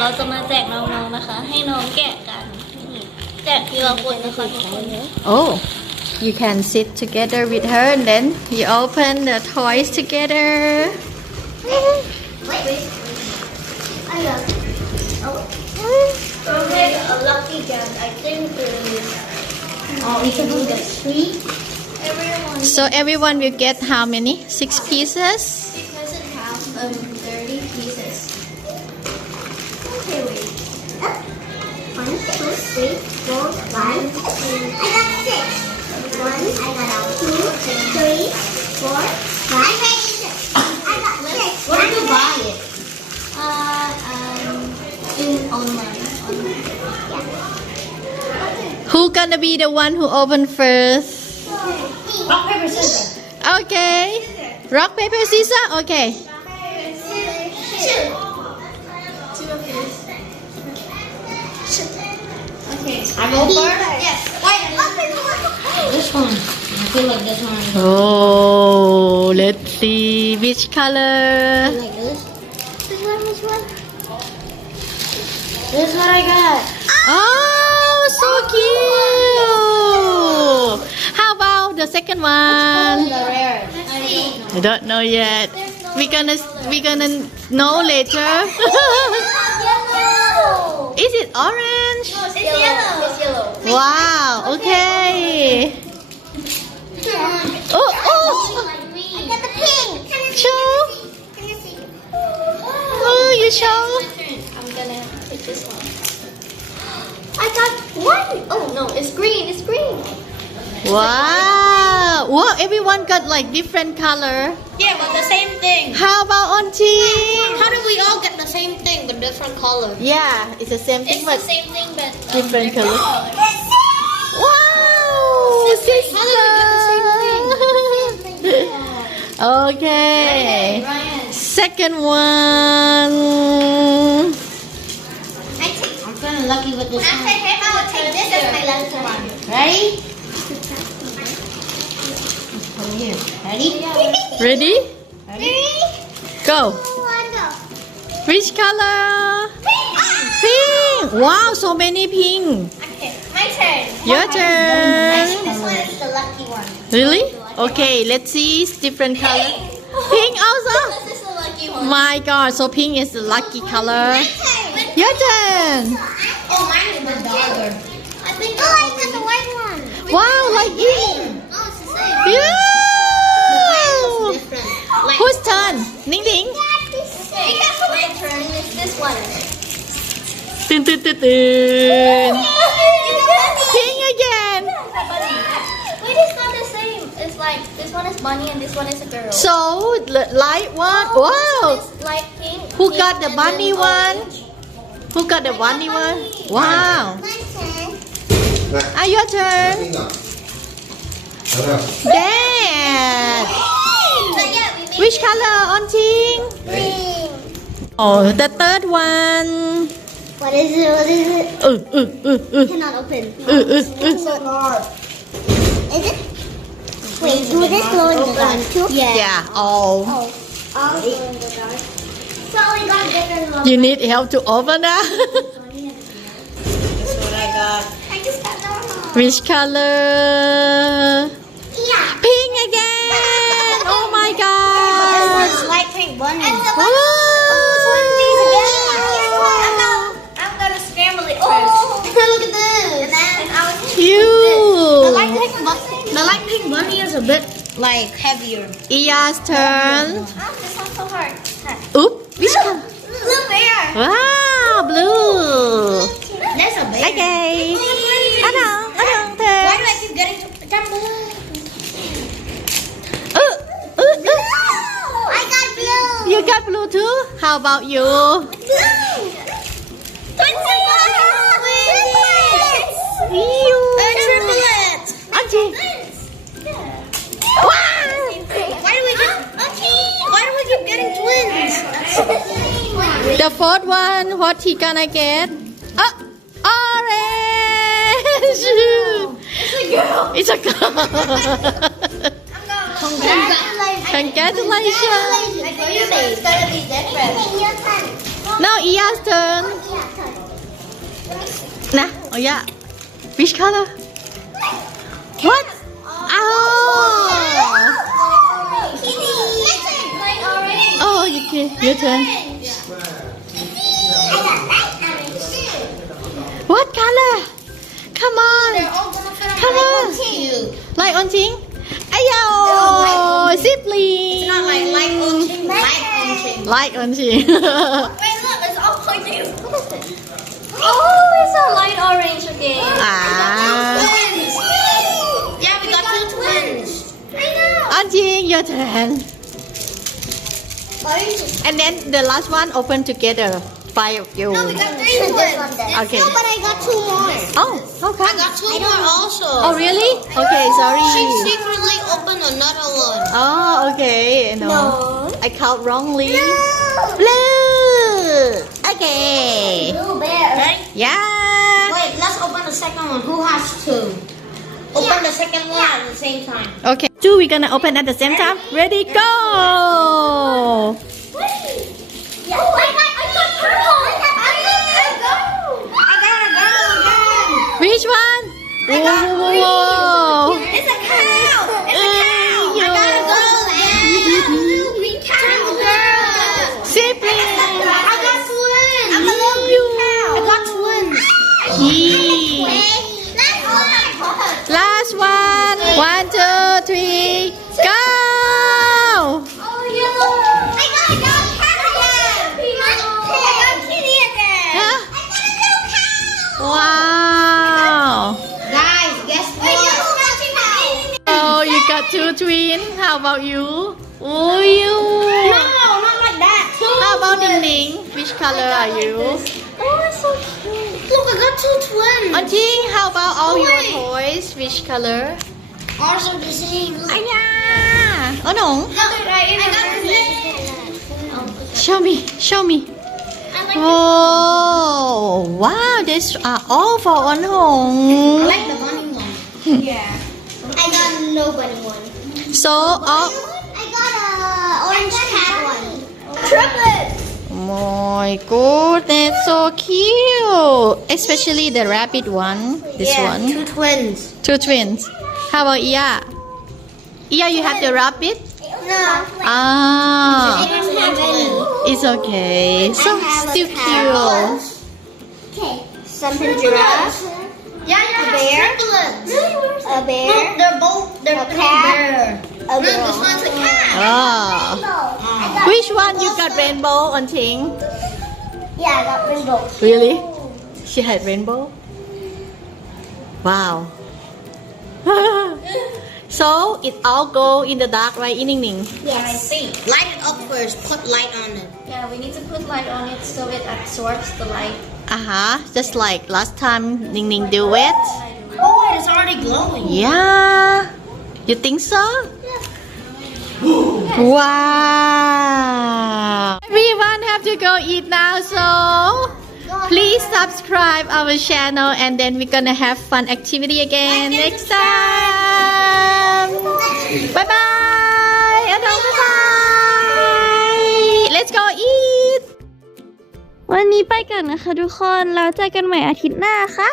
เราจะมาแจกน้องๆนะคะ ให้น้องแกะกันนี่แจกทีละคนนะคะทุกคน Oh, you can sit together with her and then you open the toys together. Wait. I love it. Oh. A lucky gun. I think we can do the 3. So everyone will get how many? 6 pieces? It doesn't have 30 pieces. Okay, wait. 1, 2, 3, 4, 5. I got 6. 1, I got 2, 3, 4, 5. I got 6. Where did you buy it? Online. Who gonna be the one who open first? Rock, paper, scissors. Okay. Rock, paper, scissors? Okay. Okay. I go first? Yes. Wait. This one. I feel like this one. Oh, let's see which color. Like this? Which one? This is what I got. Oh, so cute. How about the second one? The rare. I don't know yet. We're gonna know later. Yellow. Is it orange? No, it's yellow. It's yellow. Wow. Okay. Oh, oh. I got the pink. Show. Can you see? Oh, you show. I'm gonna pick this one. I got one. Oh no, it's green. It's green. Wow. Wow. Everyone got like different color. Yeah, but the same thing. How about on team? How do we all get the same thing but different color? Yeah, it's the same thing It's but the same thing but different color. Wow, sister. Okay. Ryan. Second one. I'm feeling lucky with this one. I will take this as my lucky one. Ready? Come here. Ready? Ready? Ready? Go. Which color? Pink. Wow, so many pink. Okay, my turn. Your turn. This one is the lucky one. Really? Okay, let's see different color. Pink also. this is the lucky one. My God, so pink is the lucky color. Your turn. Oh, mine is the darker. I think Oh, I got the white one. Wow, like you. Oh, it's the same. Yeah. different. Whose turn? Ning Ning. My turn is this one. Dun, dun, dun, dun. Pink again. Wait, it's not the same. It's like this one is bunny and this one is a girl. So light one. Wow. This is light pink. Who pink, got the and bunny then one? orange. Who got the bunny one? Wow. My turn. Ah, your turn. Dad. So yeah, we made Which color on Ting? green. Oh, the third one. What is it? What is it? Cannot open. So hard. Is it? Wait, do this glow in the dark too? Yeah. Oh. Also in the dark. So we got different ones. You need help to open that. That's what I got. I just got normal. Which color? Yeah. Pink again. Oh my God. It's light pink bunny. And the Wow. I'm gonna scramble it Oh, first. look at this. And then I was Cute. the light pink bunny is a bit like heavier. Iya's turn. Oh, this one's so hard. Oop. Which color? Blue bear. Wow, blue. There's a bear. Okay. Anong Why turn. do I keep getting jumbo? I got blue. You got blue too? How about you? Triplets. Auntie. Why do we keep getting twins? The fourth one, what he gonna get? Orange. It's a girl. Congratulations. Congratulations. It's gonna be different. Now Iya's turn. Nah, oh yeah. Which color? What? Oh. Oh, your turn. What color? Come on. Come on. Light on ting. Ayo, sibling. It's not like light on ting. Light on ting. Wait, look, it's all pointing. Oh, it's a light orange again. Ah. Yeah, we got 2 twins. I know. On ting, your turn. And then the last one open together. 5 of you. No, we got 3 twins. Okay. No, but I got 2 more. Oh, okay. I got 2 more also. Oh, really? Okay, sorry. She secretly opened another one. Oh, okay. No. No. I count wrongly. Blue. Okay. Blue bear. Ready? Yeah. Wait, let's open the second one. Who has 2? Open the second one at the same time. Okay. 2 we're gonna open at the same time. Ready, go. Yeah. Oh, I got purple. I got a girl again. Which one? Whoa. It's a cow. It's a cow. I got a girl again. Little green cow. Girl. Sibling. I got twins. I'm a little green cow. I got twins. Last one. 1, 2, 3, go. Oh, yeah. I got a dog cat again. I got kitty again. Huh? I got a little cow. Wow. Guys, guess what? Oh, you got 2 twins. How about you? Oh, you. No, not like that. How about Ning Ning? Which color are you? Oh, it's so cute. Look, I got 2 twins. Auntie, how about all your Wait. toys? Which color? Ours are the same. Look. Aya. Oh no. I got twins. Show me. Show me. Oh, wow. These are all for On I Hong. like the bunny one. Yeah. I got no bunny one. So, all. I got a orange cat one. Triplet. My goodness, so cute. Especially the rabbit one. This one. 2 twins. 2 twins. How about Iya? Iya, you have the rabbit? No. Ah, it's okay. So still cute. Okay. Something giraffe. Yeah, a bear. A bear. Look, they're both. They're a cat. A girl. Look, this one's a cat. Ah. Which one you got rainbow on Ting? Yeah, I got rainbow. Really? She had rainbow? Wow. So it all go in the dark, right, Ning Ning? Yes. I see. Light it up first. Put light on it. Yeah, we need to put light on it so it absorbs the light. Just like last time Ning Ning do it. Oh wait, it's already glowing. Yeah. You think so? Wow. Everyone have to go eat now, so please subscribe our channel and then we're gonna have fun activity again next time. Bye bye. Bye bye. Let's go eat. วันนี้ไปกันนะคะทุกคน แล้วเจอกันใหม่อาทิตย์หน้าค่ะ